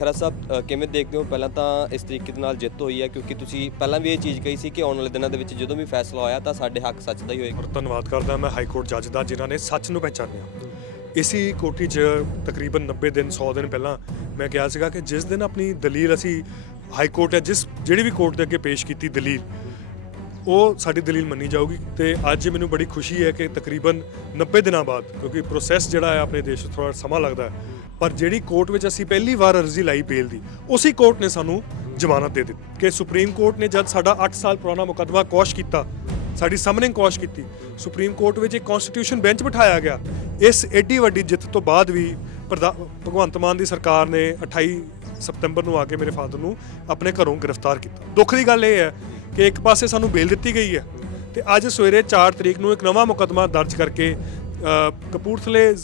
ਖਰਾ ਸਾਹਿਬ ਕਿਵੇਂ ਦੇਖਦੇ ਹੋ? ਪਹਿਲਾਂ ਤਾਂ ਇਸ ਤਰੀਕੇ ਦੇ ਨਾਲ ਜਿੱਤ ਹੋਈ ਹੈ, ਕਿਉਂਕਿ ਤੁਸੀਂ ਪਹਿਲਾਂ ਵੀ ਇਹ ਚੀਜ਼ ਕਹੀ ਸੀ ਕਿ ਆਉਣ ਵਾਲੇ ਦਿਨਾਂ ਦੇ ਵਿੱਚ ਜਦੋਂ ਵੀ ਫੈਸਲਾ ਹੋਇਆ ਤਾਂ ਸਾਡੇ ਹੱਕ ਸੱਚ ਦਾ ਹੀ ਹੋਏਗਾ। ਔਰ ਧੰਨਵਾਦ ਕਰਦਾ ਮੈਂ ਹਾਈ ਕੋਰਟ ਜੱਜ ਦਾ, ਜਿਨ੍ਹਾਂ ਨੇ ਸੱਚ ਨੂੰ ਪਹਿਚਾਨਿਆ। ਇਸੀ ਕੋਟੀ 'ਚ ਤਕਰੀਬਨ 90 ਦਿਨ 100 ਦਿਨ ਪਹਿਲਾਂ ਮੈਂ ਕਿਹਾ ਸੀਗਾ ਕਿ ਜਿਸ ਦਿਨ ਆਪਣੀ ਦਲੀਲ ਅਸੀਂ ਹਾਈ ਕੋਰਟ ਹੈ ਜਿਸ ਜਿਹੜੀ ਵੀ ਕੋਰਟ ਦੇ ਅੱਗੇ ਪੇਸ਼ ਕੀਤੀ ਦਲੀਲ, ਉਹ ਸਾਡੀ ਦਲੀਲ ਮੰਨੀ ਜਾਊਗੀ। ਤੇ ਅੱਜ ਮੈਨੂੰ ਬੜੀ ਖੁਸ਼ੀ ਹੈ ਕਿ ਤਕਰੀਬਨ 90 ਦਿਨਾਂ ਬਾਅਦ, ਕਿਉਂਕਿ ਪ੍ਰੋਸੈਸ ਜਿਹੜਾ ਹੈ ਆਪਣੇ ਦੇਸ਼ 'ਚ ਥੋੜਾ ਸਮਾਂ ਲੱਗਦਾ ਹੈ ਪਰ ਜਿਹੜੀ ਕੋਰਟ ਵਿੱਚ ਅਸੀਂ ਪਹਿਲੀ ਵਾਰ ਅਰਜ਼ੀ ਲਾਈ ਬੇਲ ਦੀ, ਉਸੇ ਕੋਰਟ ਨੇ ਸਾਨੂੰ ਜ਼ਮਾਨਤ ਦੇ ਦਿੱਤੀ ਕਿ ਸੁਪਰੀਮ ਕੋਰਟ ਨੇ ਜਦ ਸਾਡਾ 8 ਸਾਲ ਪੁਰਾਣਾ ਮੁਕੱਦਮਾ ਕੋਸ਼ ਕੀਤਾ, ਸਾਡੀ ਸਮਨਿੰਗ ਕੋਸ਼ ਕੀਤੀ, ਸੁਪਰੀਮ ਕੋਰਟ ਵਿੱਚ ਇੱਕ ਕਨਸਟੀਟਿਊਸ਼ਨ ਬੈਂਚ ਬਿਠਾਇਆ ਗਿਆ। ਇਸ ਐਡੀ ਵੱਡੀ ਜਿੱਤ ਤੋਂ ਬਾਅਦ ਵੀ ਪ੍ਰਧਾ- ਭਗਵੰਤ ਮਾਨ ਦੀ ਸਰਕਾਰ ਨੇ 28 ਸਤੰਬਰ ਨੂੰ ਆ ਕੇ ਮੇਰੇ ਫਾਦਰ ਨੂੰ ਆਪਣੇ ਘਰੋਂ ਗ੍ਰਿਫਤਾਰ ਕੀਤਾ। ਦੁੱਖ ਦੀ ਗੱਲ ਇਹ ਹੈ ਕਿ ਇੱਕ ਪਾਸੇ ਸਾਨੂੰ ਬੇਲ ਦਿੱਤੀ ਗਈ ਹੈ ਤੇ ਅੱਜ ਸਵੇਰੇ 4 ਤਰੀਕ ਨੂੰ ਇੱਕ ਨਵਾਂ ਮੁਕੱਦਮਾ ਦਰਜ ਕਰਕੇ ਕਪੂਰਥਲੇ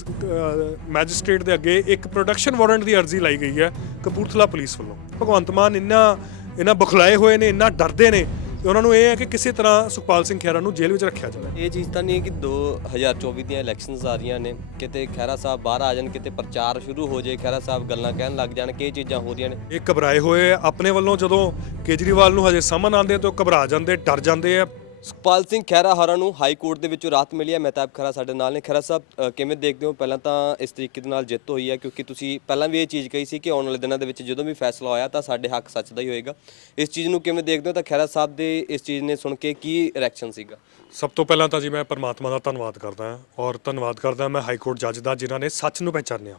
ਮੈਜਿਸਟ੍ਰੇਟ ਦੇ ਅੱਗੇ ਇੱਕ ਪ੍ਰੋਡਕਸ਼ਨ ਵਾਰੰਟ ਦੀ ਅਰਜ਼ੀ ਲਾਈ ਗਈ ਹੈ ਕਪੂਰਥਲਾ ਪੁਲਿਸ ਵੱਲੋਂ। ਭਗਵੰਤ ਮਾਨ ਇੰਨਾ ਇਹਨਾਂ ਬਖਲਾਏ ਹੋਏ ਨੇ ਇੰਨਾ ਡਰਦੇ ਨੇ ਕਿ ਉਹਨਾਂ ਨੂੰ ਇਹ ਹੈ ਕਿ ਕਿਸੇ ਤਰ੍ਹਾਂ ਸੁਖਪਾਲ ਸਿੰਘ ਖਹਿਰਾ ਨੂੰ ਜੇਲ੍ਹ ਵਿੱਚ ਰੱਖਿਆ ਜਾਵੇ। ਇਹ ਚੀਜ਼ ਤਾਂ ਨਹੀਂ ਹੈ ਕਿ 2024 ਦੀਆਂ ਇਲੈਕਸ਼ਨਸ ਆ ਰਹੀਆਂ ਨੇ ਕਿਤੇ ਖੈਰਾ ਸਾਹਿਬ ਬਾਹਰ ਆ ਜਾਣ ਕਿਤੇ ਪ੍ਰਚਾਰ ਸ਼ੁਰੂ ਹੋ ਜਾਏ ਖੈਰਾ ਸਾਹਿਬ ਗੱਲਾਂ ਕਹਿਣ ਲੱਗ ਜਾਣ ਕਿ ਇਹ ਚੀਜ਼ਾਂ ਹੋ ਰਹੀਆਂ ਨੇ। ਇਹ ਘਬਰਾਏ ਹੋਏ। ਆਪਣੇ ਵੱਲੋਂ ਜਦੋਂ ਕੇਜਰੀਵਾਲ ਨੂੰ ਹਜੇ ਸਮਨ ਆਉਂਦੇ ਤਾਂ ਉਹ ਘਬਰਾ ਜਾਂਦੇ ਡਰ ਜਾਂਦੇ ਆ। ਸੁਖਪਾਲ ਸਿੰਘ ਖਹਿਰਾ ਹਰਾਂ ਨੂੰ ਹਾਈ ਕੋਰਟ ਦੇ ਵਿੱਚੋਂ ਰਾਹਤ ਮਿਲੀ ਹੈ। ਮਹਿਤਾਬ ਖਹਿਰਾ ਸਾਡੇ ਨਾਲ ਨੇ। ਖਹਿਰਾ ਸਾਹਿਬ ਕਿਵੇਂ ਦੇਖਦੇ ਹੋ? ਪਹਿਲਾਂ ਤਾਂ ਇਸ ਤਰੀਕੇ ਦੇ ਨਾਲ ਜਿੱਤ ਹੋਈ ਹੈ, ਕਿਉਂਕਿ ਤੁਸੀਂ ਪਹਿਲਾਂ ਵੀ ਇਹ ਚੀਜ਼ ਕਹੀ ਸੀ ਕਿ ਆਉਣ ਵਾਲੇ ਦਿਨਾਂ ਦੇ ਵਿੱਚ ਜਦੋਂ ਵੀ ਫੈਸਲਾ ਹੋਇਆ ਤਾਂ ਸਾਡੇ ਹੱਕ ਸੱਚ ਦਾ ਹੀ ਹੋਏਗਾ। ਇਸ ਚੀਜ਼ ਨੂੰ ਕਿਵੇਂ ਦੇਖਦੇ ਹੋ? ਤਾਂ ਖਹਿਰਾ ਸਾਹਿਬ ਦੇ ਇਸ ਚੀਜ਼ ਨੇ ਸੁਣ ਕੇ ਕੀ ਰਿਐਕਸ਼ਨ ਸੀਗਾ? ਸਭ ਤੋਂ ਪਹਿਲਾਂ ਤਾਂ ਜੀ ਮੈਂ ਪਰਮਾਤਮਾ ਦਾ ਧੰਨਵਾਦ ਕਰਦਾ ਹਾਂ ਔਰ ਧੰਨਵਾਦ ਕਰਦਾ ਮੈਂ ਹਾਈ ਕੋਰਟ ਜੱਜ ਦਾ, ਜਿਨ੍ਹਾਂ ਨੇ ਸੱਚ ਨੂੰ ਪਹਿਚਾਨਿਆ।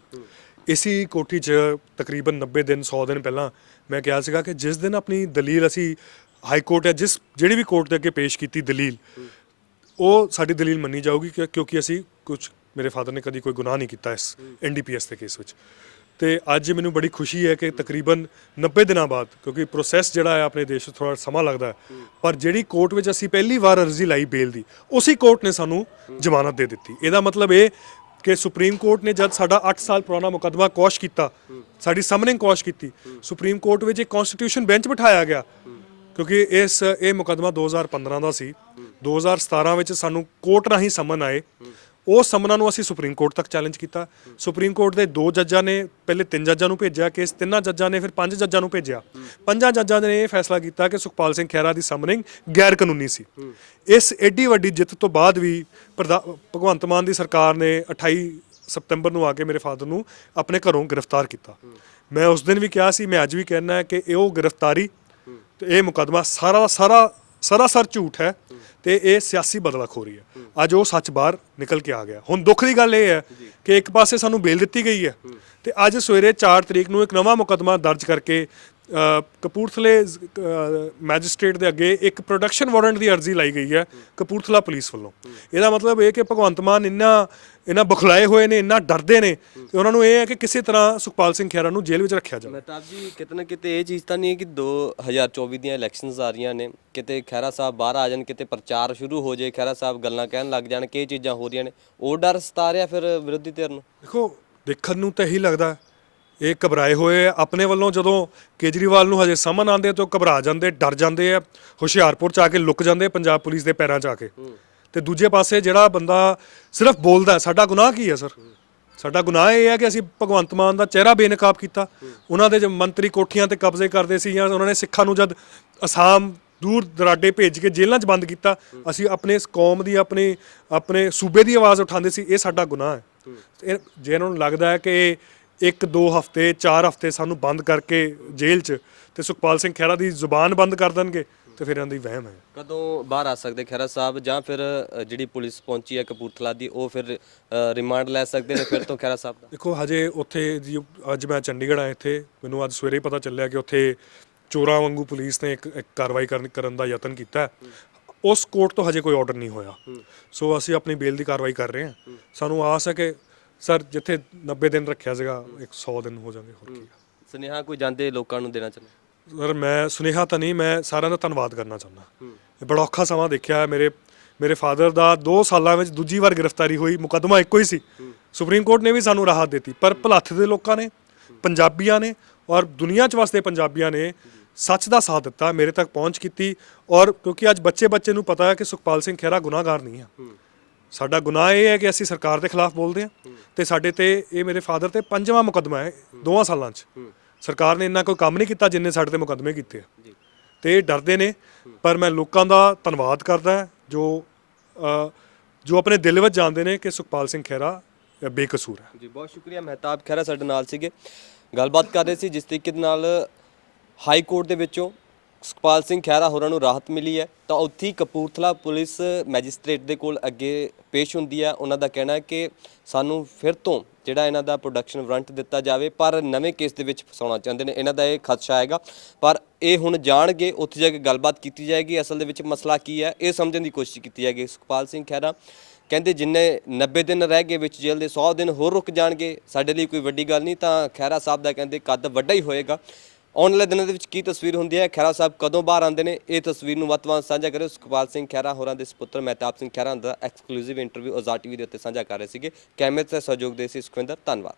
ਇਸੀ ਕੋਠੀ 'ਚ ਤਕਰੀਬਨ 90 ਦਿਨ 100 ਦਿਨ ਪਹਿਲਾਂ ਮੈਂ ਕਿਹਾ ਸੀਗਾ ਕਿ ਜਿਸ ਦਿਨ ਆਪਣੀ ਦਲੀਲ ਅਸੀਂ ਹਾਈ ਕੋਰਟ ਹੈ, ਜਿਸ ਜਿਹੜੀ ਵੀ ਕੋਰਟ ਦੇ ਅੱਗੇ ਪੇਸ਼ ਕੀਤੀ ਦਲੀਲ, ਉਹ ਸਾਡੀ ਦਲੀਲ ਮੰਨੀ ਜਾਊਗੀ ਕਿ- ਕਿਉਂਕਿ ਅਸੀਂ ਕੁਝ ਮੇਰੇ ਫਾਦਰ ਨੇ ਕਦੀ ਕੋਈ ਗੁਨਾਹ ਨਹੀਂ ਕੀਤਾ ਇਸ ਐਨਡੀਪੀਐਸ ਦੇ ਕੇਸ ਵਿੱਚ। ਤੇ ਅੱਜ ਮੈਨੂੰ ਬੜੀ ਖੁਸ਼ੀ ਹੈ ਕਿ ਤਕਰੀਬਨ 90 ਦਿਨਾਂ ਬਾਅਦ, ਕਿਉਂਕਿ ਪ੍ਰੋਸੈਸ ਜਿਹੜਾ ਹੈ ਆਪਣੇ ਦੇਸ਼ 'ਚ ਥੋੜਾ ਸਮਾਂ ਲੱਗਦਾ ਹੈ, ਪਰ ਜਿਹੜੀ ਕੋਰਟ ਵਿੱਚ ਅਸੀਂ ਪਹਿਲੀ ਵਾਰ ਅਰਜ਼ੀ ਲਾਈ ਬੇਲ ਦੀ, ਉਸੇ ਕੋਰਟ ਨੇ ਸਾਨੂੰ ਜ਼ਮਾਨਤ ਦੇ ਦਿੱਤੀ। ਇਹਦਾ ਮਤਲਬ ਇਹ ਕਿ ਸੁਪਰੀਮ ਕੋਰਟ ਨੇ ਜਦ ਸਾਡਾ 8 ਸਾਲ ਪੁਰਾਣਾ ਮੁਕੱਦਮਾ ਕੋਸ਼ ਕੀਤਾ, ਸਾਡੀ ਸਮਨਿੰਗ ਕੋਸ਼ ਕੀਤੀ, ਸੁਪਰੀਮ ਕੋਰਟ ਵਿੱਚ ਇੱਕ ਕਨਸਟੀਟਿਊਸ਼ਨ ਬੈਂਚ ਬਿਠਾਇਆ ਗਿਆ ਕਿਉਂਕਿ ਇਸ, ਇਹ ਮੁਕੱਦਮਾ 2015 ਦਾ ਸੀ। 2017 ਵਿੱਚ ਸਾਨੂੰ ਕੋਰਟ ਰਾਹੀਂ ਸਮਨ ਆਏ। ਉਹ ਸਮਨਾਂ ਨੂੰ ਅਸੀਂ ਸੁਪਰੀਮ ਕੋਰਟ ਤੱਕ ਚੈਲੰਜ ਕੀਤਾ। ਸੁਪਰੀਮ ਕੋਰਟ ਦੇ ਦੋ ਜੱਜਾਂ ਨੇ ਪਹਿਲੇ ਤਿੰਨ ਜੱਜਾਂ ਨੂੰ ਭੇਜਿਆ, ਕੇਸ ਤਿੰਨਾਂ ਜੱਜਾਂ ਨੇ ਫਿਰ ਪੰਜ ਜੱਜਾਂ ਨੂੰ ਭੇਜਿਆ। ਪੰਜਾਂ ਜੱਜਾਂ ਨੇ ਇਹ ਫੈਸਲਾ ਕੀਤਾ ਕਿ ਸੁਖਪਾਲ ਸਿੰਘ ਖਹਿਰਾ ਦੀ ਸਮਨਿੰਗ ਗੈਰ ਕਾਨੂੰਨੀ ਸੀ। ਇਸ ਐਡੀ ਵੱਡੀ ਜਿੱਤ ਤੋਂ ਬਾਅਦ ਵੀ ਪ੍ਰਧਾ- ਭਗਵੰਤ ਮਾਨ ਦੀ ਸਰਕਾਰ ਨੇ 28 ਸਤੰਬਰ ਨੂੰ ਆ ਕੇ ਮੇਰੇ ਫਾਦਰ ਨੂੰ ਆਪਣੇ ਘਰੋਂ ਗ੍ਰਿਫਤਾਰ ਕੀਤਾ। ਮੈਂ ਉਸ ਦਿਨ ਵੀ ਕਿਹਾ ਸੀ, ਮੈਂ ਅੱਜ ਵੀ ਕਹਿਣਾ ਹੈ ਕਿ ਇਹ ਉਹ ਗ੍ਰਿਫਤਾਰੀ ਤੇ ਇਹ ਮੁਕੱਦਮਾ ਸਾਰਾ ਦਾ ਸਾਰਾ ਸਰਾਸਰ ਝੂਠ ਹੈ ਤੇ ਇਹ ਸਿਆਸੀ ਬਦਲਾਖੋਰੀ ਹੈ। ਅੱਜ ਉਹ ਸੱਚ ਬਾਹਰ ਨਿਕਲ ਕੇ ਆ ਗਿਆ। ਹੁਣ ਦੁੱਖ ਦੀ ਗੱਲ ਇਹ ਹੈ ਕਿ ਇੱਕ ਪਾਸੇ ਸਾਨੂੰ ਬੇਲ ਦਿੱਤੀ ਗਈ ਹੈ ਤੇ ਅੱਜ ਸਵੇਰੇ 4 ਤਰੀਕ ਨੂੰ ਇੱਕ ਨਵਾਂ ਮੁਕੱਦਮਾ ਦਰਜ ਕਰਕੇ ਕਪੂਰਥਲੇ ਅ, ਮੈਜਿਸਟ੍ਰੇਟ ਦੇ ਅੱਗੇ ਇੱਕ ਪ੍ਰੋਡਕਸ਼ਨ ਵਾਰੰਟ ਦੀ ਅਰਜ਼ੀ ਲਾਈ ਗਈ ਹੈ ਕਪੂਰਥਲਾ ਪੁਲਿਸ ਵੱਲੋਂ। ਇਹਦਾ ਮਤਲਬ ਇਹ ਕਿ ਭਗਵੰਤ ਮਾਨ ਇੰਨਾ ਇਹਨਾਂ ਬਖਲਾਏ ਹੋਏ ਨੇ ਇੰਨਾ ਡਰਦੇ ਨੇ ਕਿ ਉਹਨਾਂ ਨੂੰ ਇਹ ਹੈ ਕਿ ਕਿਸੇ ਤਰ੍ਹਾਂ ਸੁਖਪਾਲ ਸਿੰਘ ਖਹਿਰਾ ਨੂੰ ਜੇਲ੍ਹ ਵਿੱਚ ਰੱਖਿਆ ਜਾਵੇ। ਮਹਿਤਾਬ ਜੀ ਕਿਤੇ ਨਾ ਕਿਤੇ ਇਹ ਚੀਜ਼ ਤਾਂ ਨਹੀਂ ਹੈ ਕਿ 2024 ਦੀਆਂ ਇਲੈਕਸ਼ਨਸ ਆ ਰਹੀਆਂ ਨੇ। ਕਿਤੇ ਖਹਿਰਾ ਸਾਹਿਬ ਬਾਹਰ ਆ ਜਾਣ ਕਿਤੇ ਪ੍ਰਚਾਰ ਸ਼ੁਰੂ ਹੋ ਜਾਏ ਖਹਿਰਾ ਸਾਹਿਬ ਗੱਲਾਂ ਕਹਿਣ ਲੱਗ ਜਾਣ ਕਿ ਇਹ ਚੀਜ਼ਾਂ ਹੋ ਰਹੀਆਂ ਨੇ। ਉਹ ਡਰ ਸਤਾ ਰਿਹਾ ਫਿਰ ਵਿਰੋਧੀ ਧਿਰ ਨੂੰ? ਦੇਖੋ ਦੇਖਣ ਨੂੰ ਤਾਂ ਇਹੀ ਲੱਗਦਾ ਇਹ ਘਬਰਾਏ ਹੋਏ ਆ। ਆਪਣੇ ਵੱਲੋਂ ਜਦੋਂ ਕੇਜਰੀਵਾਲ ਨੂੰ ਹਜੇ ਸਮਨ ਆਉਂਦੇ ਤਾਂ ਘਬਰਾ ਜਾਂਦੇ ਡਰ ਜਾਂਦੇ ਆ। ਹੁਸ਼ਿਆਰਪੁਰ ਚ ਆ ਕੇ ਲੁਕ ਜਾਂਦੇ ਪੰਜਾਬ ਪੁਲਿਸ ਦੇ ਪੈਰਾਂ 'ਚ ਆ ਕੇ। ਤੇ ਦੂਜੇ ਪਾਸੇ ਜਿਹੜਾ ਬੰਦਾ ਸਿਰਫ ਬੋਲਦਾ ਸਾਡਾ ਗੁਨਾਹ ਕੀ ਹੈ ਸਰ? ਸਾਡਾ ਗੁਨਾਹ ਇਹ ਹੈ ਕਿ ਅਸੀਂ ਭਗਵੰਤ ਮਾਨ ਦਾ ਚਿਹਰਾ ਬੇਨਕਾਬ ਕੀਤਾ। ਉਹਨਾਂ ਦੇ ਜੋ ਮੰਤਰੀ ਕੋਠੀਆਂ ਤੇ ਕਬਜ਼ੇ ਕਰਦੇ ਸੀ ਜਾਂ ਉਹਨਾਂ ਨੇ ਸਿੱਖਾਂ ਨੂੰ ਜਦ ਅਸਾਮ ਦੂਰ ਦਰਾਡੇ ਭੇਜ ਕੇ ਜੇਲ੍ਹਾਂ 'ਚ ਬੰਦ ਕੀਤਾ, ਅਸੀਂ ਆਪਣੇ ਇਸ ਕੌਮ ਦੀ ਆਪਣੇ ਆਪਣੇ ਸੂਬੇ ਦੀ ਆਵਾਜ਼ ਉਠਾਉਂਦੇ ਸੀ, ਇਹ ਸਾਡਾ ਗੁਨਾਹ ਹੈ। ਇਹ- ਜੇ ਇਹਨਾਂ ਨੂੰ ਲੱਗਦਾ ਹੈ ਕਿ ਇੱਕ, ਦੋ ਹਫ਼ਤੇ, ਚਾਰ ਹਫ਼ਤੇ ਸਾਨੂੰ ਬੰਦ ਕਰਕੇ ਜੇਲ੍ਹ 'ਚ ਤੇ ਸੁਖਪਾਲ ਸਿੰਘ ਖਹਿਰਾ ਦੀ ਜ਼ੁਬਾਨ ਬੰਦ ਕਰ ਦੇਣਗੇ ਤੇ ਫਿਰ ਇਹਨਾਂ ਦੀ ਵਹਿਮ ਹੈ। ਕਦੋਂ ਬਾਹਰ ਆ ਸਕਦੇ ਖਹਿਰਾ ਸਾਹਿਬ? ਜਾਂ ਫਿਰ ਅ, ਜਿਹੜੀ ਪੁਲਿਸ ਪਹੁੰਚੀ ਹੈ ਕਪੂਰਥਲਾ ਦੀ ਉਹ ਫਿਰ ਅ, ਰਿਮਾਂਡ ਲੈ ਸਕਦੇ ਨੇ ਫਿਰ ਤੋਂ ਖਹਿਰਾ ਸਾਹਿਬ ਦਾ? ਦੇਖੋ ਹਜੇ ਉੱਥੇ ਜੀ ਅੱਜ ਮੈਂ ਚੰਡੀਗੜ੍ਹ ਆਇਆ ਇੱਥੇ ਮੈਨੂੰ ਅੱਜ ਸਵੇਰੇ ਹੀ ਪਤਾ ਚੱਲਿਆ ਕਿ ਉੱਥੇ ਚੋਰਾਂ ਵਾਂਗੂ ਪੁਲਿਸ ਨੇ ਇੱਕ ਇੱਕ ਕਾਰਵਾਈ ਕਰਨ ਕਰਨ ਦਾ ਯਤਨ ਕੀਤਾ ਹੈ। ਉਸ ਕੋਰਟ ਤੋਂ ਹਜੇ ਕੋਈ ਆਰਡਰ ਨਹੀਂ ਹੋਇਆ। ਸੋ ਅਸੀਂ ਆਪਣੀ ਬੇਲ ਦੀ ਕਾਰਵਾਈ ਕਰ ਰਹੇ ਹਾਂ। ਸਾਨੂੰ ਆਸ ਹੈ ਕਿ ਸਰ ਜਿੱਥੇ 90 ਦਿਨ ਰੱਖਿਆ ਸੀਗਾ 100 ਦਿਨ ਹੋ ਜਾਣਗੇ ਹੋਰ ਕੀ ਹੈ। ਸੁਨੇਹਾ ਕੋਈ ਜਾਂਦੇ ਲੋਕਾਂ ਨੂੰ ਦੇਣਾ ਚਾਹੁੰਦੇ? ਸਰ ਮੈਂ ਸੁਨੇਹਾ ਤਾਂ ਨਹੀਂ ਮੈਂ ਸਾਰਿਆਂ ਦਾ ਧੰਨਵਾਦ ਕਰਨਾ ਚਾਹੁੰਦਾ। ਇਹ ਬੜਾ ਔਖਾ ਸਮਾਂ ਦੇਖਿਆ ਹੈ ਮੇਰੇ ਮੇਰੇ ਫਾਦਰ ਦਾ 2 ਸਾਲਾਂ ਵਿੱਚ ਦੂਜੀ ਵਾਰ ਗ੍ਰਿਫਤਾਰੀ ਹੋਈ ਮੁਕੱਦਮਾ ਇੱਕੋ ਹੀ ਸੀ। ਸੁਪਰੀਮ ਕੋਰਟ ਨੇ ਵੀ ਸਾਨੂੰ ਰਾਹਤ ਦਿੱਤੀ ਪਰ ਭਲੱਥ ਦੇ ਲੋਕਾਂ ਨੇ ਪੰਜਾਬੀਆਂ ਨੇ ਔਰ ਦੁਨੀਆ 'ਚ ਵਸਦੇ ਪੰਜਾਬੀਆਂ ਨੇ ਸੱਚ ਦਾ ਸਾਥ ਦਿੱਤਾ ਮੇਰੇ ਤੱਕ ਪਹੁੰਚ ਕੀਤੀ ਔਰ ਕਿਉਂਕਿ ਅੱਜ ਬੱਚੇ ਬੱਚੇ ਨੂੰ ਪਤਾ ਹੈ ਕਿ ਸੁਖਪਾਲ ਸਿੰਘ ਖਹਿਰਾ ਗੁਨਾਹਗਾਰ ਨਹੀਂ ਹੈ। ਸਾਡਾ ਗੁਨਾਹ ਇਹ ਹੈ ਕਿ ਅਸੀਂ ਸਰਕਾਰ ਦੇ ਖਿਲਾਫ ਬੋਲਦੇ ਹਾਂ ਤੇ ਸਾਡੇ ਤੇ ਇਹ ਮੇਰੇ ਫਾਦਰ ਤੇ ਪੰਜਵਾਂ ਮੁਕੱਦਮਾ ਹੈ ਦੋਵਾਂ ਸਾਲਾਂ 'ਚ। ਸਰਕਾਰ ਨੇ ਇੰਨਾ ਕੋਈ ਕੰਮ ਨਹੀਂ ਕੀਤਾ ਜਿੰਨੇ ਸਾਡੇ ਤੇ ਮੁਕੱਦਮੇ ਕੀਤੇ ਆ। ਜੀ। ਤੇ ਇਹ ਡਰਦੇ ਨੇ ਪਰ ਮੈਂ ਲੋਕਾਂ ਦਾ ਧੰਨਵਾਦ ਕਰਦਾ ਜੋ ਅ, ਜੋ ਆਪਣੇ ਦਿਲ ਵਿੱਚ ਜਾਣਦੇ ਨੇ ਕਿ ਸੁਖਪਾਲ ਸਿੰਘ ਖਹਿਰਾ ਬੇਕਸੂਰ ਹੈ। ਜੀ ਬਹੁਤ ਸ਼ੁਕਰੀਆ ਮਹਿਤਾਬ ਖਹਿਰਾ ਸਾਡੇ ਨਾਲ ਸੀਗੇ। ਗੱਲਬਾਤ ਕਰ ਰਹੇ ਸੀ ਜਿਸ ਤਰੀਕੇ ਦੇ ਨਾਲ ਹਾਈ ਕੋਰਟ ਦੇ ਵਿੱਚੋਂ ਸੁਖਪਾਲ ਸਿੰਘ ਖਹਿਰਾ ਹੋਰਾਂ ਨੂੰ ਰਾਹਤ ਮਿਲੀ ਹੈ, ਤਾਂ ਉੱਥੇ ਹੀ ਕਪੂਰਥਲਾ ਪੁਲਿਸ ਮੈਜਿਸਟ੍ਰੇਟ ਦੇ ਕੋਲ ਅੱਗੇ ਪੇਸ਼ ਹੁੰਦੀ ਹੈ। ਉਹਨਾਂ ਦਾ ਕਹਿਣਾ ਹੈ ਕਿ ਸਾਨੂੰ ਫਿਰ ਤੋਂ ਜਿਹੜਾ ਇਹਨਾਂ ਦਾ ਪ੍ਰੋਡਕਸ਼ਨ ਵਾਰੰਟ ਦਿੱਤਾ ਜਾਵੇ, ਪਰ ਨਵੇਂ ਕੇਸ ਦੇ ਵਿੱਚ ਫਸਾਉਣਾ ਚਾਹੁੰਦੇ ਨੇ। ਇਹਨਾਂ ਦਾ ਇਹ ਖਦਸ਼ਾ ਹੈਗਾ। ਪਰ ਇਹ ਹੁਣ ਜਾਣਗੇ, ਉੱਥੇ ਜਾ ਕੇ ਗੱਲਬਾਤ ਕੀਤੀ ਜਾਏਗੀ। ਅਸਲ ਦੇ ਵਿੱਚ ਮਸਲਾ ਕੀ ਹੈ, ਇਹ ਸਮਝਣ ਦੀ ਕੋਸ਼ਿਸ਼ ਕੀਤੀ ਜਾਏਗੀ। ਸੁਖਪਾਲ ਸਿੰਘ ਖਹਿਰਾ ਕਹਿੰਦੇ, ਜਿੰਨੇ 90 ਦਿਨ ਰਹਿ ਗਏ ਵਿੱਚ ਜੇਲ੍ਹ ਦੇ 100 ਦਿਨ ਹੋਰ ਰੁਕ ਜਾਣਗੇ। ਸਾਡੇ ਲਈ ਕੋਈ ਵੱਡੀ ਗੱਲ ਨਹੀਂ, ਤਾਂ ਖਹਿਰਾ ਸਾਹਿਬ ਦਾ ਕਹਿੰਦੇ, ਕੱਦ ਵੱਡਾ ਹੀ ਹੋਏਗਾ। ਆਉਣ ਵਾਲੇ ਦਿਨਾਂ ਦੇ ਵਿੱਚ ਕੀ ਤਸਵੀਰ ਹੁੰਦੀ ਹੈ? ਖਹਿਰਾ ਸਾਹਿਬ, ਕਦੋਂ ਬਾਹਰ ਆਉਂਦੇ ਨੇ? ਇਹ ਤਸਵੀਰ ਨੂੰ ਵੱਧ ਵੱਧ ਸਾਂਝਾ ਕਰਿਓ। ਸੁਖਪਾਲ ਸਿੰਘ ਖਹਿਰਾ ਹੋਰਾਂ ਦੇ ਸੁਪੁੱਤਰ ਮਹਿਤਾਬ ਸਿੰਘ ਖਹਿਰਾ ਦਾ ਐਕਸਕਲੂਸਿਵ ਇੰਟਰਵਿਊ ਆਜ਼ਾਦ ਟੀਵੀ ਦੇ ਉੱਤੇ ਸਾਂਝਾ ਕਰ ਰਹੇ ਸੀਗੇ। ਕੈਮਰੇ ਤੇ ਸਹਿਯੋਗ ਦੇ ਸੀ ਸੁਖਵਿੰਦਰ। ਧੰਨਵਾਦ।